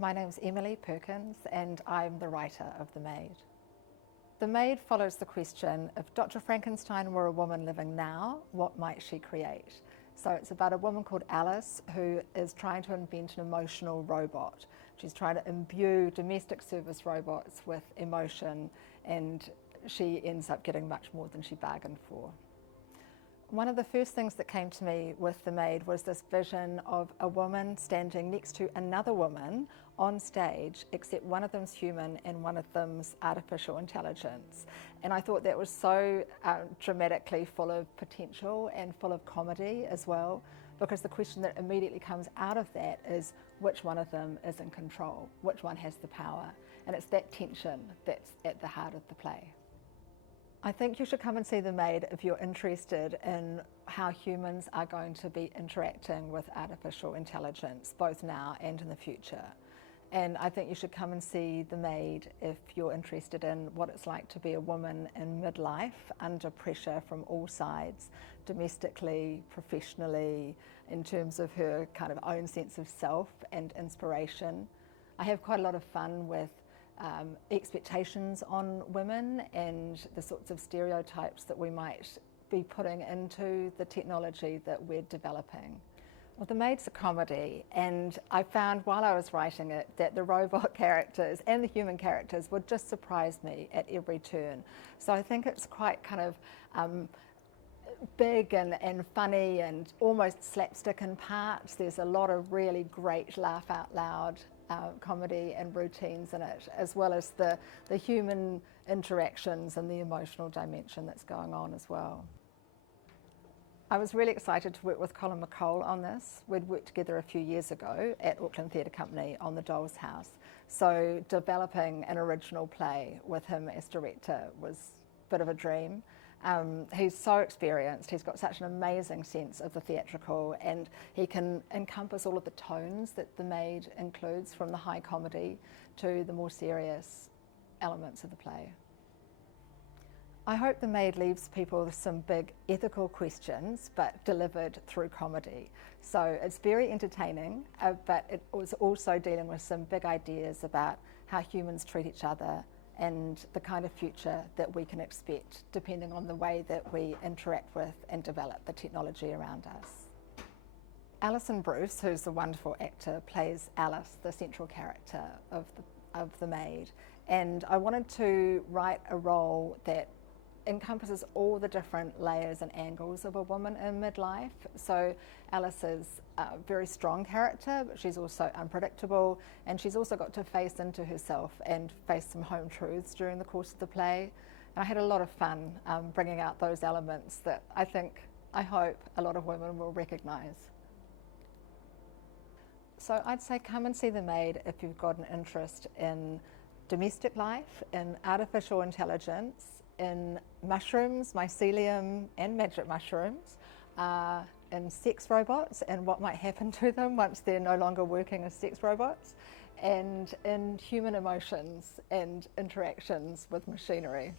My name's Emily Perkins and I'm the writer of The Maid. The Maid follows the question, if Dr. Frankenstein were a woman living now, what might she create? So it's about a woman called Alice who is trying to invent an emotional robot. She's trying to imbue domestic service robots with emotion, and she ends up getting much more than she bargained for. One of the first things that came to me with The Maid was this vision of a woman standing next to another woman on stage, except one of them's human and one of them's artificial intelligence. And I thought that was so dramatically full of potential and full of comedy as well, because the question that immediately comes out of that is which one of them is in control, which one has the power, and it's that tension that's at the heart of the play. I think you should come and see The Maid if you're interested in how humans are going to be interacting with artificial intelligence, both now and in the future. And I think you should come and see The Maid if you're interested in what it's like to be a woman in midlife under pressure from all sides, domestically, professionally, in terms of her kind of own sense of self and inspiration. I have quite a lot of fun with expectations on women and the sorts of stereotypes that we might be putting into the technology that we're developing. Well, The Maid's a comedy, and I found while I was writing it that the robot characters and the human characters would just surprise me at every turn. So I think it's quite kind of big and funny and almost slapstick in parts. There's a lot of really great laugh out loud comedy and routines in it, as well as the human interactions and the emotional dimension that's going on as well. I was really excited to work with Colin McColl on this. We'd worked together a few years ago at Auckland Theatre Company on The Doll's House. So developing an original play with him as director was a bit of a dream. He's so experienced, he's got such an amazing sense of the theatrical, and he can encompass all of the tones that The Maid includes, from the high comedy to the more serious elements of the play. I hope The Maid leaves people with some big ethical questions, but delivered through comedy. So it's very entertaining, but it was also dealing with some big ideas about how humans treat each other and the kind of future that we can expect depending on the way that we interact with and develop the technology around us. Alison Bruce, who's a wonderful actor, plays Alice, the central character of the Maid. And I wanted to write a role that encompasses all the different layers and angles of a woman in midlife. So Alice is a very strong character, but she's also unpredictable, and she's also got to face into herself and face some home truths during the course of the play. And I had a lot of fun bringing out those elements that I hope a lot of women will recognise. So I'd say come and see The Maid if you've got an interest in domestic life, in artificial intelligence, in mushrooms, mycelium and magic mushrooms, in sex robots and what might happen to them once they're no longer working as sex robots, and in human emotions and interactions with machinery.